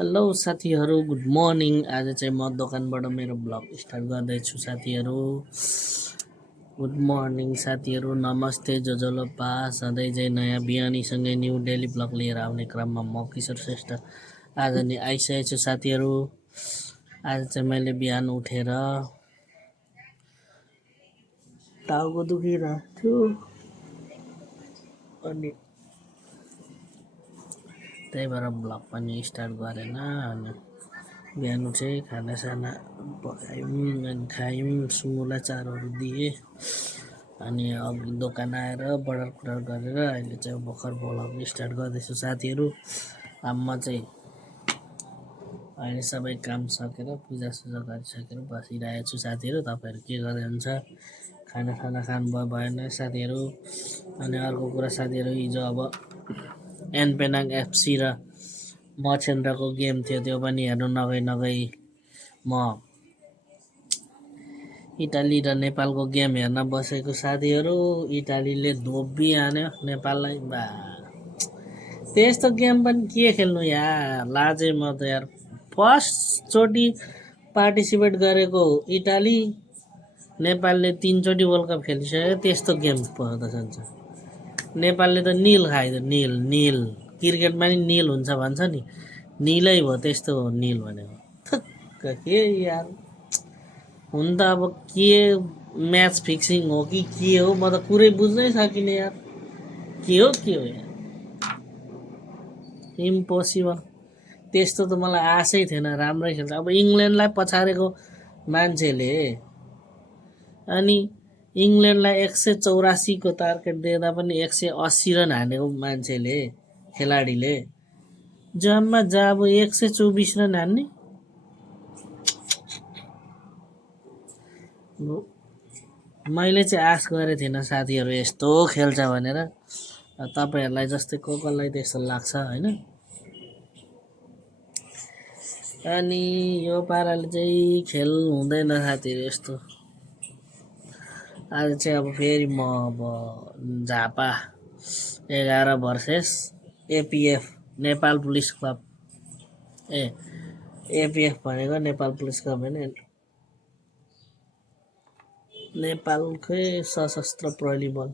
Hello साथीहरू, good morning. आज चाहिँ म दोकानबाट मेरो ब्लग स्टार्ट गर्दैछु साथीहरू। गुड मर्निङ साथीहरू, नमस्ते जोजोलोपा। सधैँ चाहिँ नयाँ बिहानीसँगै न्यू डेली ब्लग लिएर आउने क्रममा म किशोर श्रेष्ठ आज नि आइसकेको छु साथीहरू। आज चाहिँ मैले बिहान उठेर टाउको दुखिरहेको थियो अनि त्यही भएर ब्लग पनि स्टार्ट गरेन। अनि बिहान उठेँ, खानासाना पकायौँ अनि खायौँ, सुँगुरलाई चारोहरू दिएँ। अनि अघि दोकान आएर बडर गरेर अहिले चाहिँ भर्खर ब्लग स्टार्ट गर्दैछु साथीहरू। अब म चाहिँ अहिले सबै काम सकेर पूजासुजा गरिसकेर बसिरहेको छु साथीहरू। तपाईँहरू के गर्दै हुन्छ? खाना खानुभयो भएन साथीहरू? अनि अर्को कुरा साथीहरू, हिजो अब एनपेनाङ एफसी र मछेन्द्रको गेम थियो, त्यो पनि हेर्नु नगई म इटाली र नेपालको गेम हेर्न बसेको साथीहरू। इटालीले धोबिहाल्यो नेपाललाई। बा त्यस्तो गेम पनि के खेल्नु यार, लाजै म त यार। फर्स्टचोटि पार्टिसिपेट गरेको इटाली, नेपालले 3 चोटि वर्ल्ड कप खेलिसक्यो, त्यस्तो गेम पर्दछ। नेपालले त निल खाइदियो, निल क्रिकेटमा नि निल हुन्छ भन्छ नि, निलै भयो। त्यस्तो हो निल भनेको, थुक्क के यार। हुन त अब के म्याच फिक्सिङ हो कि के हो, म त कुरै बुझ्नै सकिनँ यार। के हो यार, इम्पोसिबल। त्यस्तो त मलाई आशै थिएन। राम्रै खेल्छ अब इङ्ल्यान्डलाई पछारेको मान्छेले, अनि इङ्ल्यान्डलाई 184 को टार्गेट दिँदा पनि 180 रन हानेको मान्छेले, खेलाडीले जम्मा जाब 124 रन हान्ने। मैले चाहिँ आश गरेको थिइनँ साथीहरू यस्तो खेल्छ भनेर। तपाईँहरूलाई जस्तै कसलाई त्यस्तो लाग्छ होइन। अनि यो पाराले चाहिँ खेल हुँदैन साथीहरू यस्तो। आज चाहिँ अब फेरि म अब Jhapa 11 versus APF Nepal police club, APF भनेको नेपाल पुलिस क्लब होइन, नेपालकै सशस्त्र प्रहरी बल,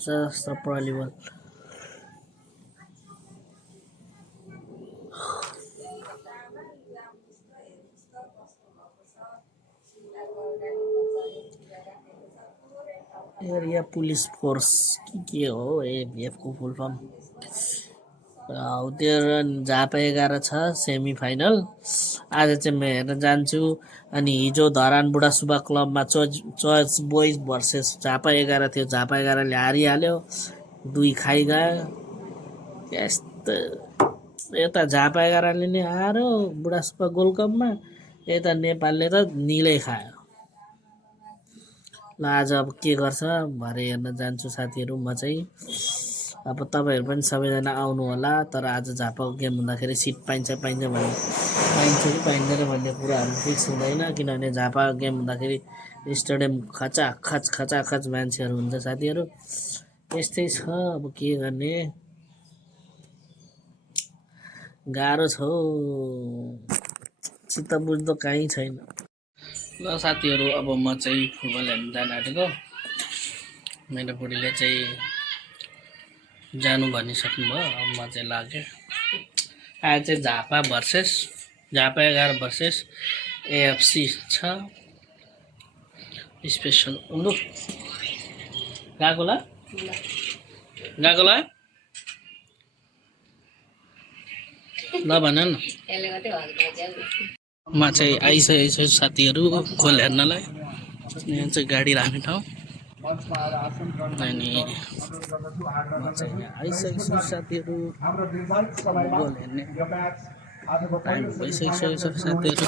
सशस्त्र प्रहरी बल। एरिया पुलिस फोर्स के हो एपिएफको फुल फर्म। त्यो झापा 11 छ सेमी फाइनल। आज चाहिँ म हेर्न जान्छु। अनि हिजो धरान बुढासुब्बा क्लबमा चर्च बोइज भर्सेस झापा 11 थियो। झापा 11ले हारिहाल्यो, 2 खाइगयो। यस्तो यता झापा 11ले नै हार्यो बुढासुब्बा गोल्ड कपमा, यता नेपालले त निलै खायो। ल आज अब के गर्छ भरे हेर्न जान्छु साथीहरू म चाहिँ। अब तपाईँहरू पनि सबैजना आउनु होला। तर आज झापाको गेम हुँदाखेरि सिट पाइन्छ कि पाइँदैन भन्ने कुराहरू फिक्स हुँदैन, किनभने झापा गेम हुँदाखेरि स्टेडियम खचाखच मान्छेहरू हुन्छ साथीहरू। यस्तै छ, अब के गर्ने, गाह्रो छ हौ, चित्त बुझ्दो कहीँ छैन। ल साथीहरू, अब म चाहिँ फुटबल हेर्न जान आँटेको। मेरो बुढीले चाहिँ जानु भनिसक्नुभयो, अब म चाहिँ लागेँ। आज चाहिँ झापा 11 भर्सेस एएफसी छ स्पेसल। उन्डु गएको ल भन न। म चाहिँ आइसकेको छु साथीहरू खोल हेर्नलाई। यहाँ चाहिँ गाडी राख्ने ठाउँ। अनि म चाहिँ यहाँ आइसकेको छु साथीहरू गोल हेर्ने टाइम भइसकिसकेको छ साथीहरू।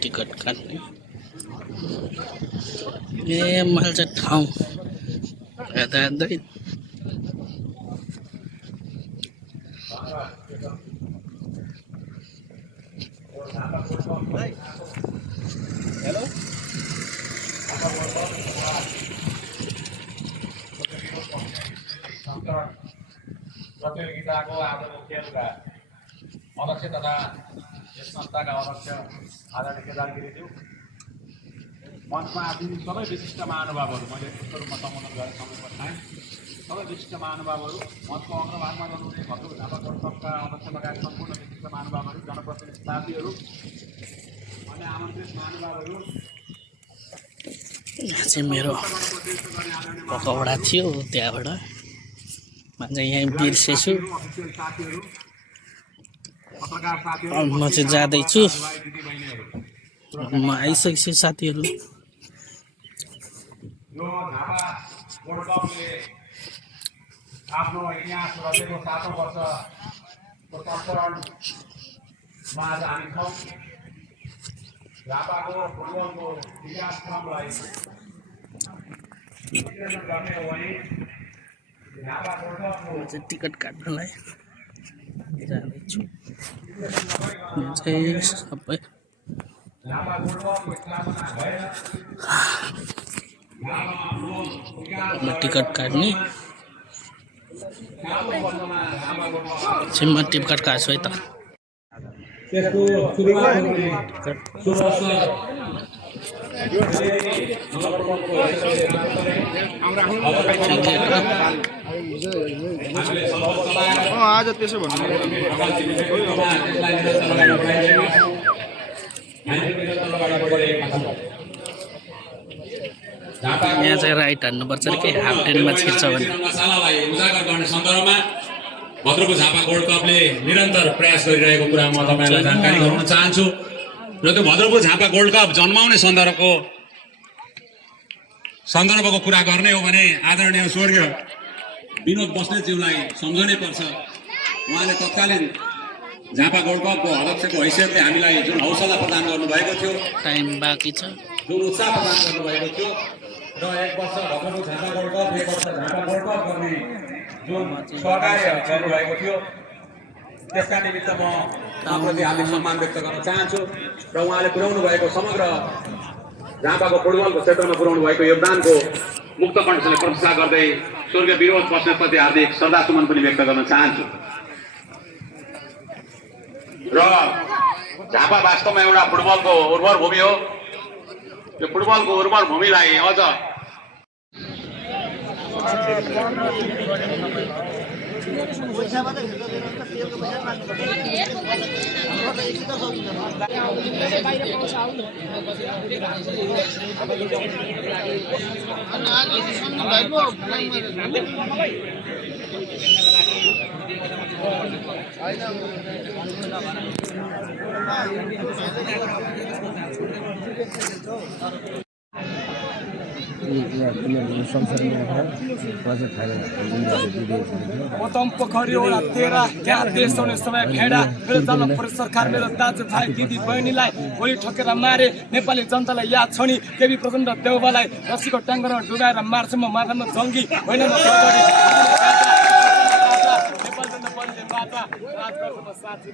टिकट काट्ने ए मैले चाहिँ ठाउँ हेर्दा हेर्दै प्रतियोगिताको आज खेलका अध्यक्ष तथा यस संस्थाका अध्यक्ष आदरणीय केदार गिरिज्यू, मञ्चमा आफू सबै विशिष्ट महानुभावहरू, मैले यस्तो रूपमा सम्बोधन गरेँ समय पछाडि सबै विशिष्ट महानुभावहरू, मञ्चको अग्रभागमा रहनुहुने भद्रपुर झापा गोल्ड कपका अध्यक्ष लगायत सम्पूर्ण विशिष्ट महानुभावहरू, जनप्रतिनिधि साथीहरू, अन्य आमन्त्रित महानुभावहरू, यहाँ चाहिँ मेरो पकौडा थियो त्यहाँबाट मैले यहीँ बिर्सेछु। म चाहिँ जाँदैछु, म आइसकेछु साथीहरू। आफ्नो इतिहास रचेको 7औं वर्षको संस्करणमा आज हामी छौँ। झापाको फुटबलको विकास क्रमलाई गर्ने हो भने टिकट काट्नलाई जाँदैछु। म चाहिँ सबै टिकट काट्ने सिममा टिकट काट्छु है त। आज त्यसो भन्नु यहाँ चाहिँ राइट हान्नुपर्छ कि हाफ टेनमा छिर्छ भने। उजागर गर्ने सन्दर्भमा भद्रपुर झापा गोल्ड कपले निरन्तर प्रयास गरिरहेको कुरा म तपाईँलाई जानकारी गराउन चाहन्छु। र त्यो भद्रपुर झापा गोल्ड कप जन्माउने सन्दर्भको कुरा गर्ने हो भने आदरणीय स्वर्गीय विनोद बस्नेतज्यूलाई सम्झनै पर्छ। उहाँले तत्कालीन झापा गोल्ड कपको अध्यक्षको हैसियतले हामीलाई जुन हौसला प्रदान गर्नुभएको थियो, टाइम बाँकी छ, जुन उत्साह प्रदान गर्नुभएको थियो र 1 वर्ष भद्रपुर झापा गोल्ड कप 1 वर्ष झापा गोल्ड कप गर्ने जुन सहकार्य गर्नुभएको थियो, त्यसका निमित्त म उहाँप्रति हार्दिक सम्मान व्यक्त गर्न चाहन्छु। र उहाँले पुर्याउनु भएको समग्र झापाको फुटबलको क्षेत्रमा पुर्याउनु भएको योगदानको मुक्त कण्ठले प्रशंसा गर्दै स्वर्गीय विनोद बस्नेतप्रति हार्दिक श्रद्धासुमन पनि व्यक्त गर्न चाहन्छु। र झापा वास्तवमा एउटा फुटबलको उर्वर भूमि हो। यो फुटबलको उर्वर भूमिलाई अझ उत्तम पोखरी वडा 13 त्यहाँ देश आउने समय खेडा मेरो जन्म सरकार मेरो दाजुभाइ दिदी बहिनीलाई गोली ठोकेर मारे। नेपाली जनतालाई याद छ नि केबी प्रचण्ड देउबालाई रस्सीको ट्याङ्गरमा डुबाएर मार्छु म मार्नमा जङ्गी होइन म नेपाल जनता पार्टीले बाचा राज गर्छ म साथी।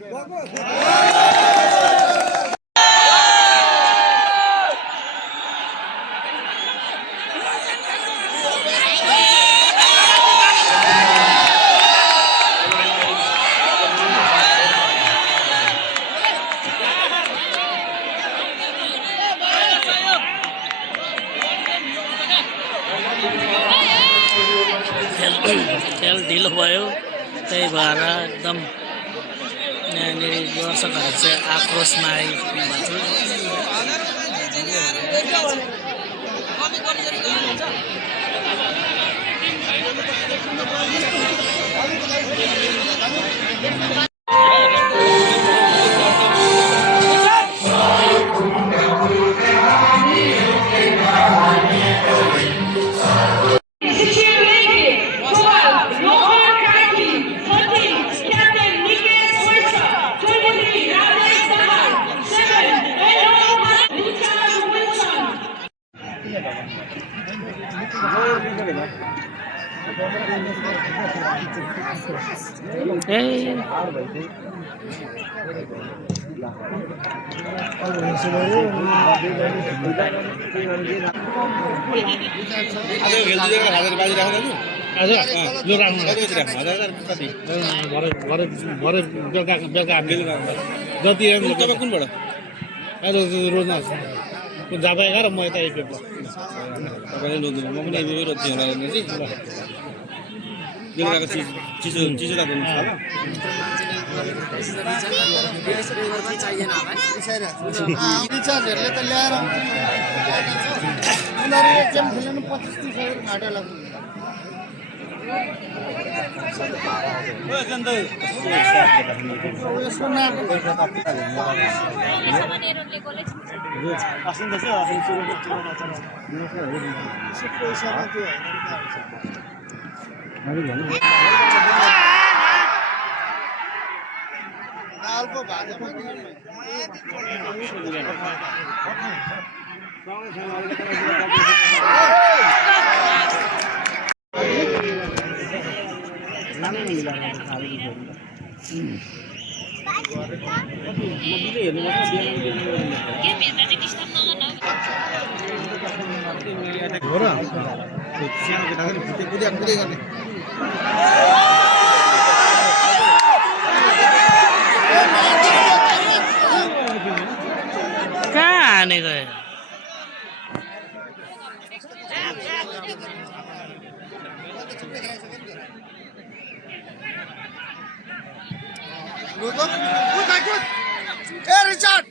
खेल ढिलो भयो, त्यही भएर एकदम यहाँनिर दर्शकहरू चाहिँ आक्रोशमा आइरहेको छ। जति कुनबाट अहिले रोज्न जाबा 11 म यता 1 पेपर तपाईँले रोज्नु म पनि यही रोज्छु होला चाहिँ बेलुकाको चिसो चिसो राख्नु छ रिचार्जहरूले त ल्याएर उनीहरू एक गेम खेल्नु 25-30 घाटा लाग्छ यसको नाम दालको भाजामा कहाँ हाने गयो रिचार्ड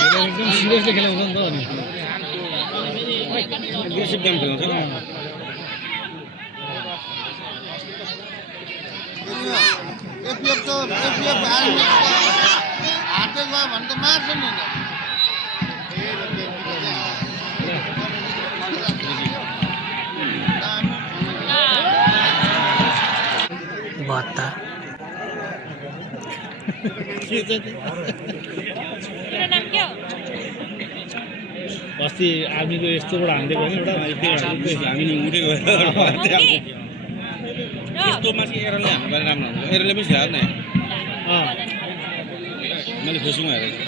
एकदम सिरियसली खेलाउँछ नि त अनि एग्रेसिभ गेम खेलाउँछ एपिएफ हार्दै गयो भने त मार्छ नि भत्ता अस्ति आर्मीको यस्तोबाट हान्दिएको होइन एउटा हामी उठेको यस्तोमा चाहिँ एरनले हान्नु पर्ने राम्रो हुन्छ एरनले पनि खेलाएको नि मैले फेसबुकमा हेरेको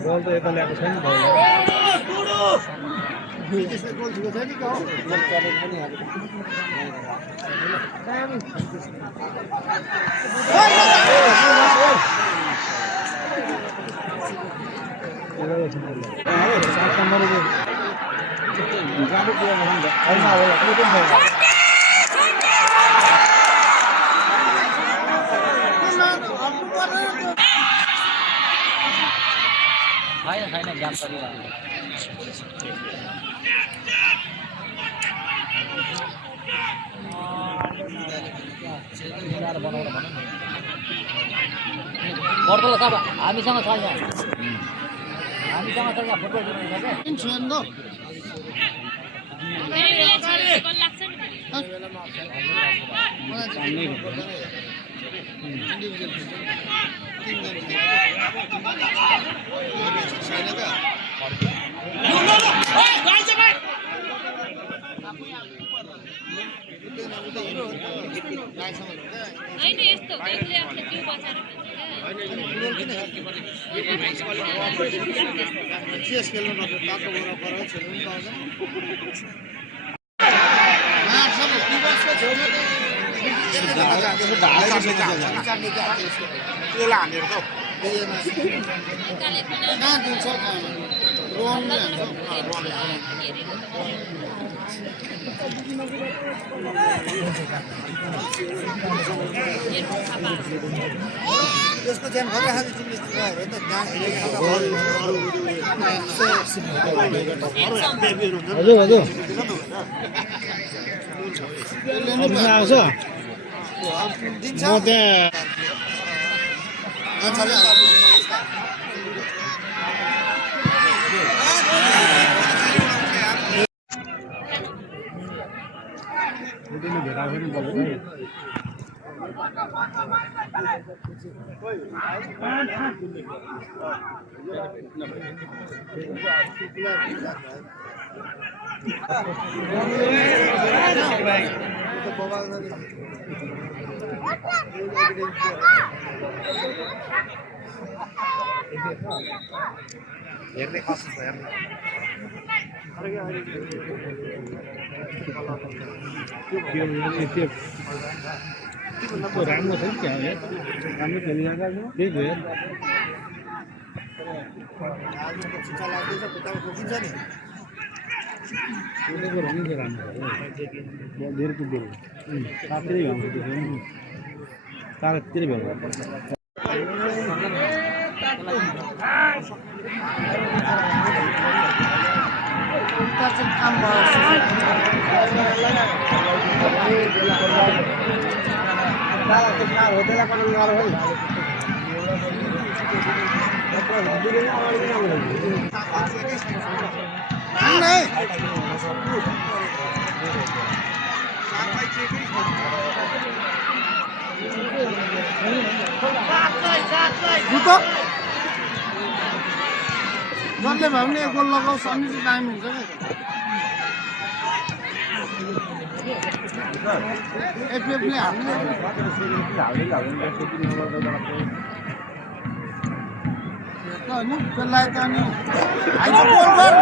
बल त यता ल्याएको छैन पर्दो सब हामीसँग छ यहाँ हामीसँग छ यहाँ फुटबल सुन्दो होइन यस्तो एक्लै आफ्नो जिउ बचाएर चेस खेल्नु पर्छ तातो बराबर खेल्नु त्यसको ध्यान भइरहेको हजुर हजुर आउँछ म त्यहाँ राम्रो छ क्या राम्रो खेलिरहेको त्यही भयो जसले भए पनि एक गोल लगाउँछ अनि चाहिँ टाइम हुन्छ क्या एफएफले हाल्ने अनि त्यसलाई त अनि आइज गोल गर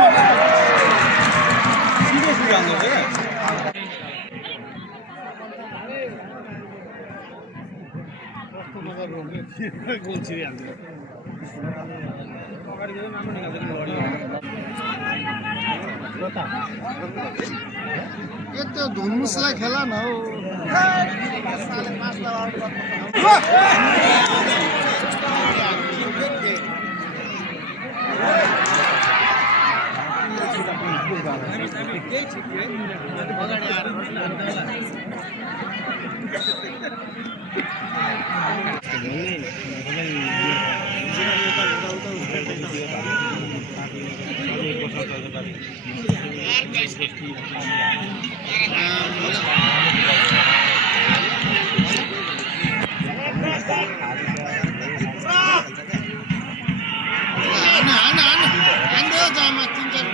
यो त धुम्मुसलाई खेला न हौ जामा 3-4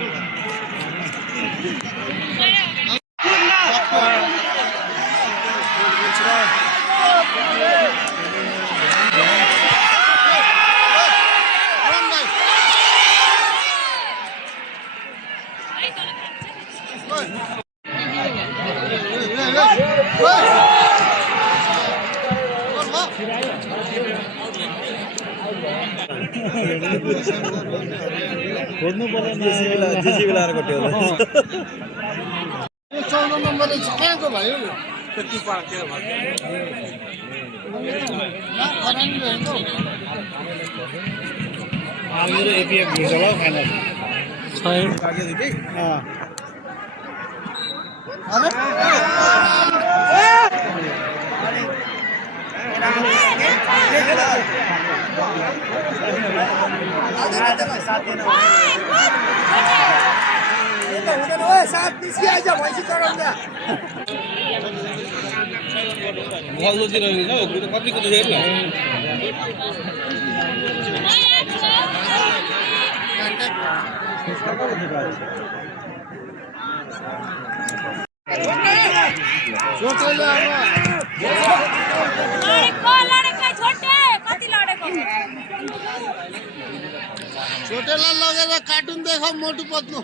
14 नम्बरले कहाँको भयो मेरो एपिएफ हुन्छ होला फाइनल कतिको छोटेलाई लगेर कार्टुन देखाऊ मोटु पत्नु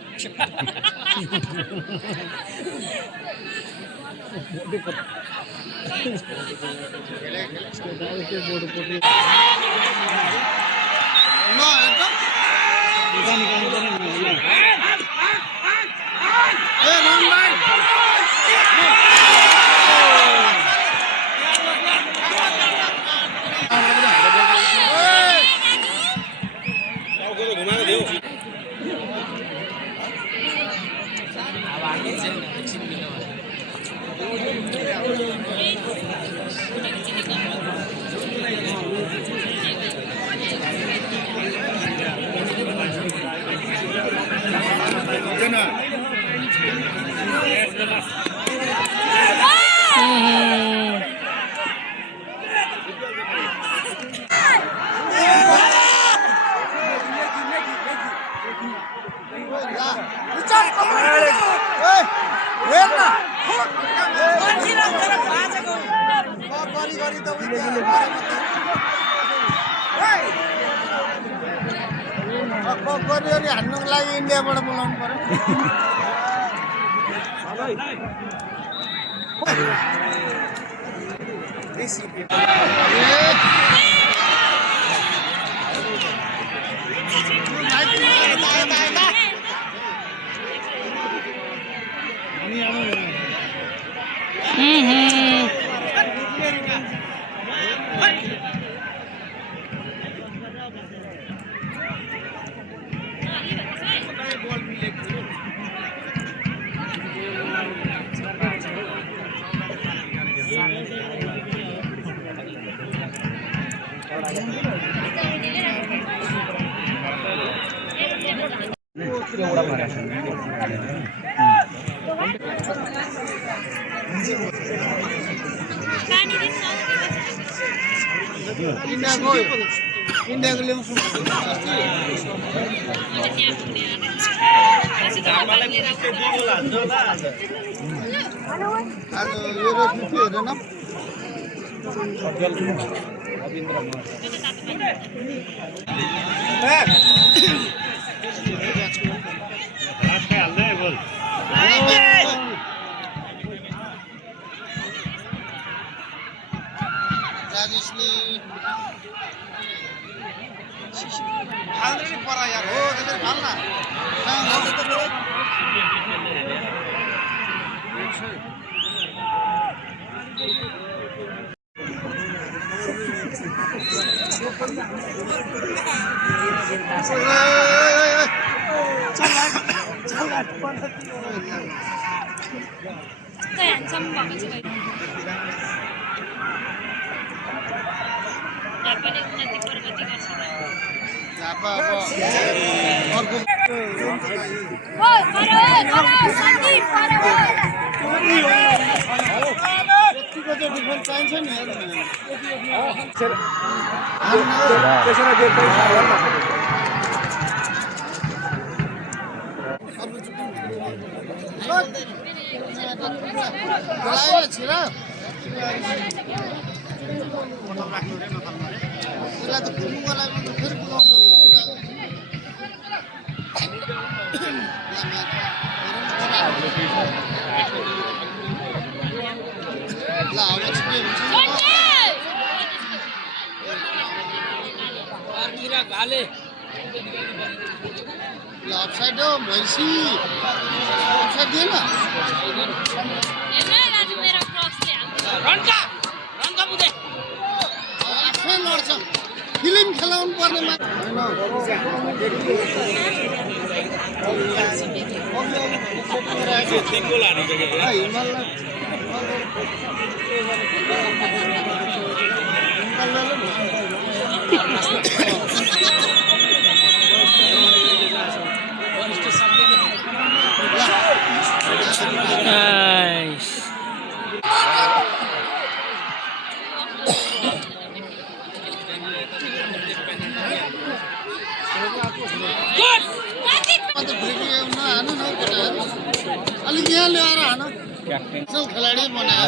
हान्नुको लागि इन्डियाबाट बोलाउनु पर्यो इन्डियाको ल्याउँछु आज यो रोटी हेरेन राजेशले खाल्दै परा यार हो त्यसरी खाल्न ह्यान्डसम भएको छ पनि उन्नति प्रगति गर्छ चाहिन्छ नि छिरा यसलाई त घुम्नुको लागि फेरि बुझाउँछ ल अब चाहिँ ल अफसाइड हो भैँसी अफसाइड दिएन आफै लड्छ फिल्म खेलाउनु पर्ने अलिक यहाँ ल्याएर हान खेलाडी बनायो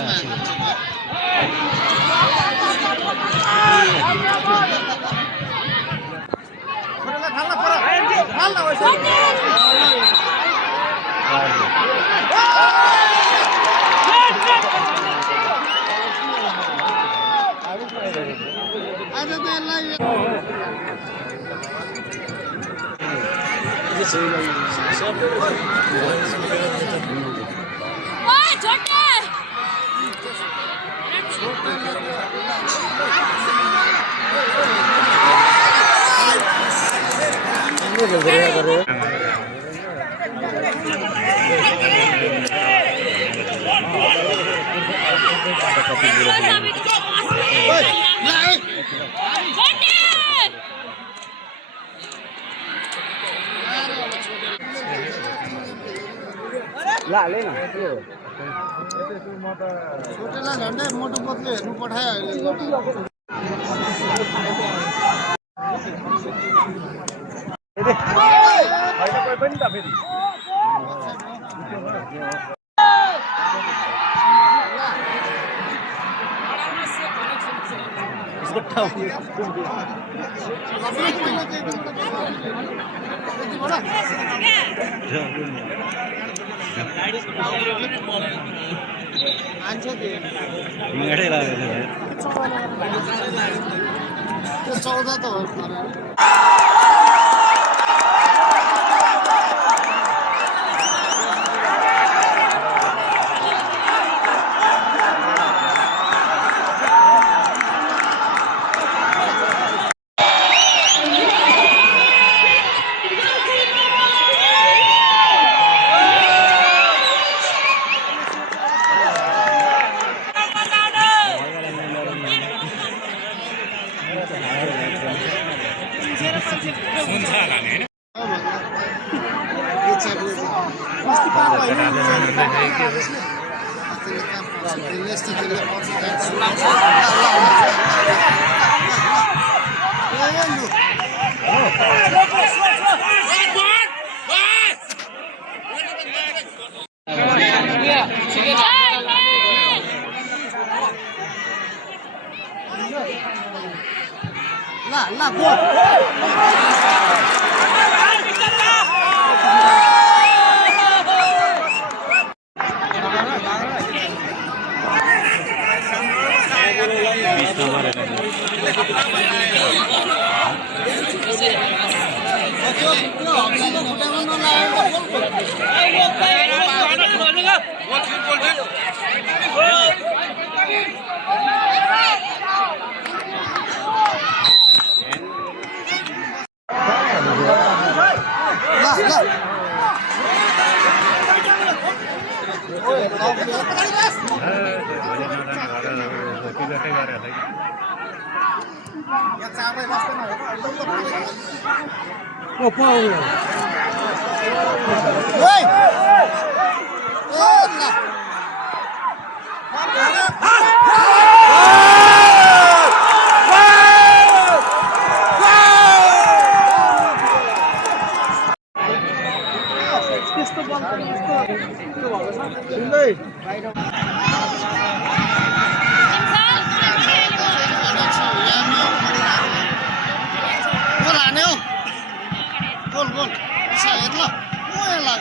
आज त यसलाई छोटेलाई झन्डै मोटो पत्लो हेर्नु पठायो अहिले त्यो 14 त हो ला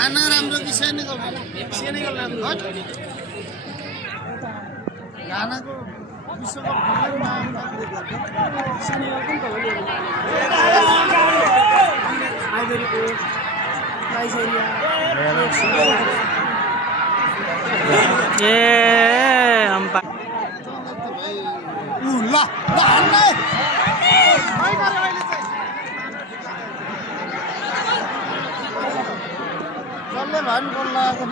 खाना राम्रो कि सेनेगल राम्रो खानाको विश्वकप जसले भए पनि गोल लगाएको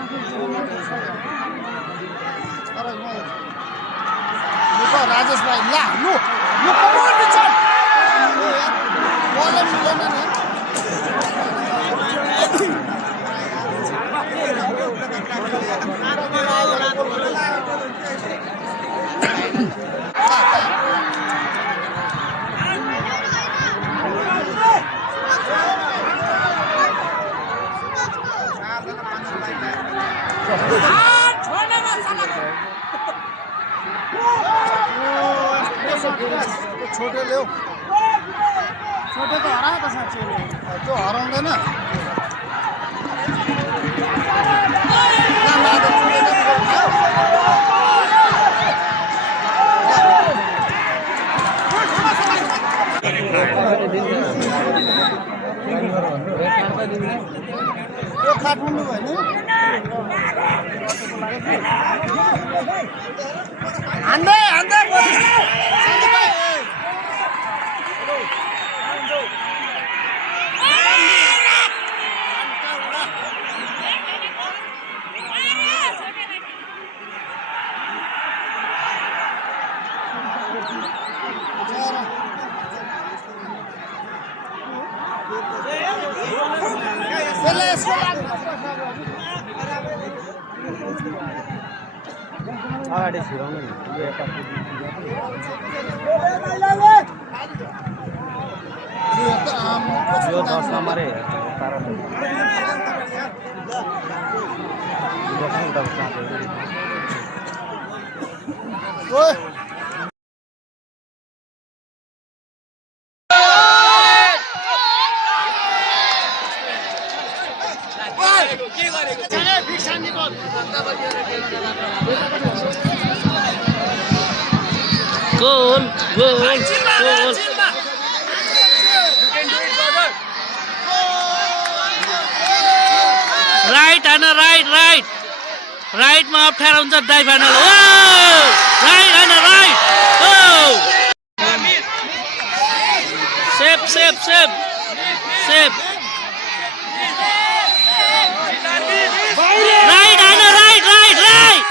तर म राजेश भाइ ला लु बलै मिलेन नि छोटे ल्याऊ छोटे त हरायो त साँच्चै त्यो हराउँदैन यो काठमाडौँ होइन हान्दै हान्दै अगाडि छिराउनु नि यो 10 नम्बरै ओए गोल गोल गोल राइट हान राइट राइट राइटमा अप्ठ्यारो हुन्छ दाइ फाइनल ओ राइट हान राइट ओ सेप सेप सेप सेप राइट हान right right right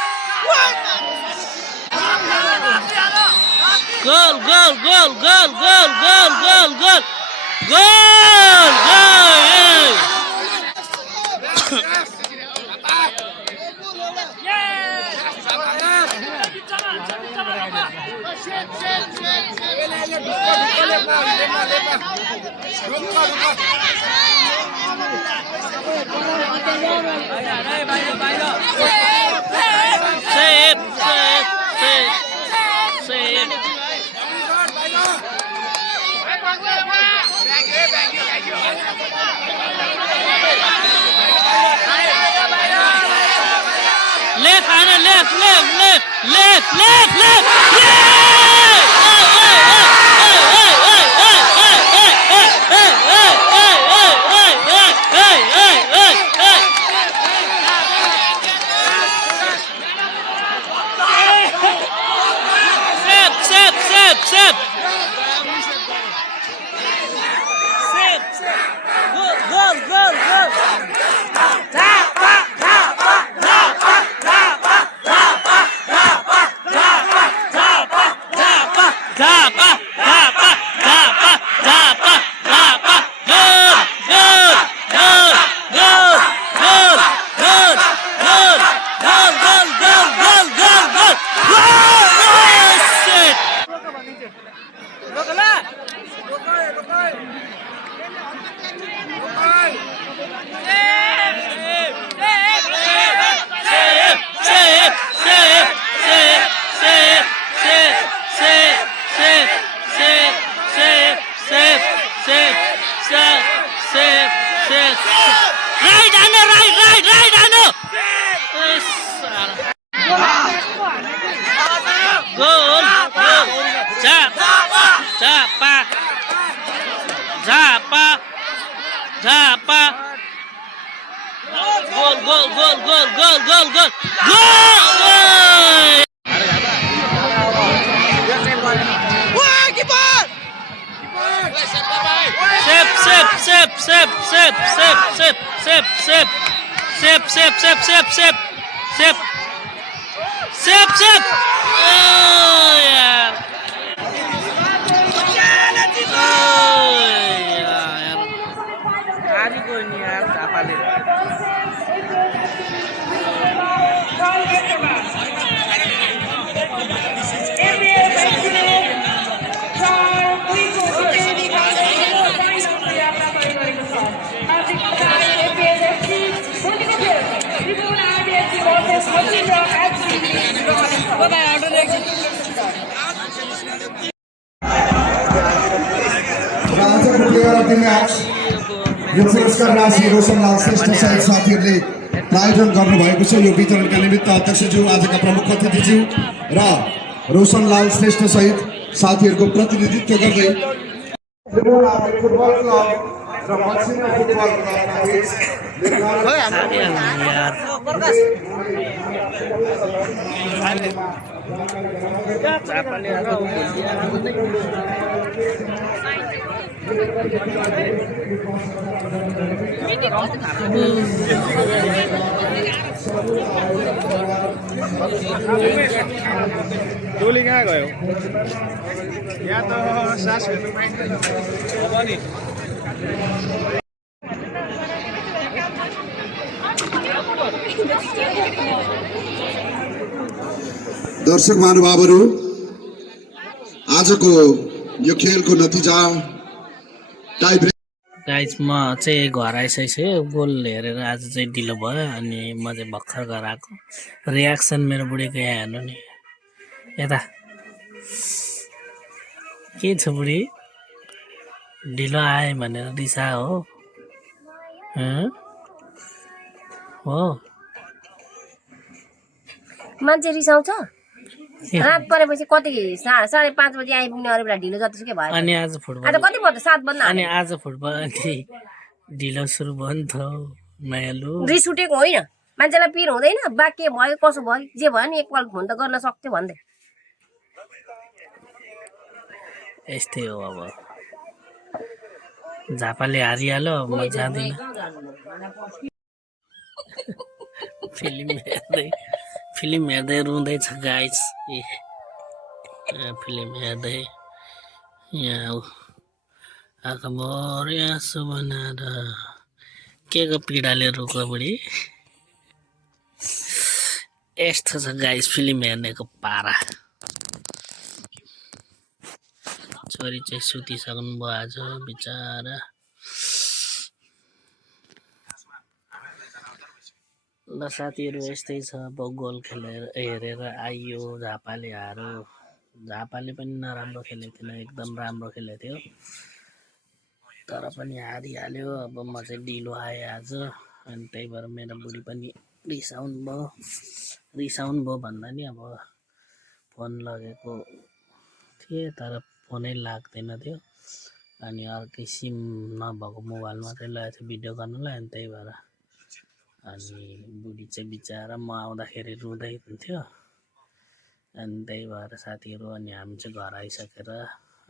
goal goal goal goal goal goal goal goal goal goal Save, save, save, save. Left, Anna, left, left, left, left, left, left. यो पुरस्कार राशि रोशनलाल श्रेष्ठ सहित साथीहरूले आयोजन गर्नुभएको छ। यो वितरणका निमित्त अध्यक्षज्यू, आजका प्रमुख अतिथिज्यू र रोशनलाल श्रेष्ठ सहित साथीहरूको प्रतिनिधित्व गर्दै फुटबल क्लब र मसिनो फुटबल क्लबका बीच हारिहाल्नु यार जापाले हार टोली कहाँ गयो यहाँ त सास फेर्नु पाइँदैन अब नि दर्शक महानुभावहरू आजको यो खेलको नतिजा टाई ब्रेक गाइज म चाहिँ घर आइसकेछु गोल हेरेर आज चाहिँ ढिलो भयो अनि म चाहिँ भर्खर घर आएको रियाक्सन मेरो बुढीको यहाँ हेर्नु नि यता के छ बुढी ढिलो आएँ भनेर रिसा हो हँ? हो मान्छे रिसाउँछ रात परेपछि कति 5:30 बजी आइपुग्ने अरू बेला ढिलो जतिसुकै भयो अनि आज आज फुटबल कति भयो त 7 बज्न अनि आज फुटबल अनि ढिलो सुरु भयो नि त मायालु रिस उठेको होइन मान्छेलाई पिर हुँदैन बा के भयो कसो भयो जे भयो नि एकपल्ट फोन त गर्न सक्थ्यो भन्दै यस्तै हो अब झापाले हारिहाल्यो म जाँदिनँ फिल्म हेर्दै रुँदैछ गाइस फिल्म हेर्दै यहाँ आँखाभरि आँसु बनाएर के को पीडाले रोको बुढी यस्तो छ गाइस फिल्म हेर्नेको पारा छोरी चाहिँ सुतिसक्नु भयो आज बिचारा ल साथीहरू यस्तै छ अब गोल खेलेर हेरेर आइयो झापाले हारो झापाले पनि नराम्रो खेलेको थिएन एकदम राम्रो खेलेको थियो तर पनि हारिहाल्यो अब म चाहिँ ढिलो आएँ आज अनि त्यही भएर मेरो बुढी पनि रिसाउनु भयो भन्दा नि अब फोन लगेको थिएँ तर फोनै लाग्दैन थियो अनि अर्कै सिम नभएको मोबाइल मात्रै लगेको थियो भिडियो गर्नलाई अनि त्यही भएर अनि बुढी चाहिँ बिचारा म आउँदाखेरि रुँदै हुन्थ्यो अनि त्यही भएर साथीहरू अनि हामी चाहिँ घर आइसकेर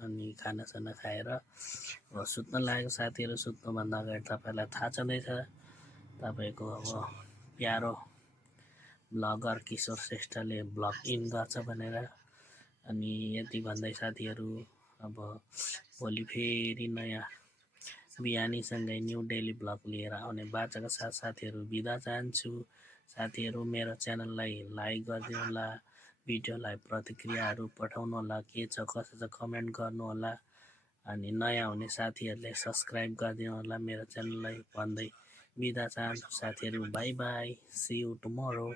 अनि खानासाना खाएर अब सुत्न लागेको साथीहरू सुत्नुभन्दा अगाडि तपाईँलाई थाहा छँदैछ तपाईँको अब प्यारो ब्लगर किशोर श्रेष्ठले ब्लग इन गर्छ भनेर अनि यति भन्दै साथीहरू अब भोलि फेरि नयाँ बिहानीसँगै न्यू डेली ब्लग लिएर आउने बाचाका साथ साथीहरू बिदा चाहन्छु साथीहरू मेरो च्यानललाई लाइक गरिदिनु होला भिडियोलाई प्रतिक्रियाहरू पठाउनु होला के छ कसो छ कमेन्ट गर्नु होला अनि नयाँ हुने साथीहरूले सब्सक्राइब गरिदिनु होला मेरो च्यानललाई भन्दै बिदा चाहन्छु साथीहरू bye bye see you tomorrow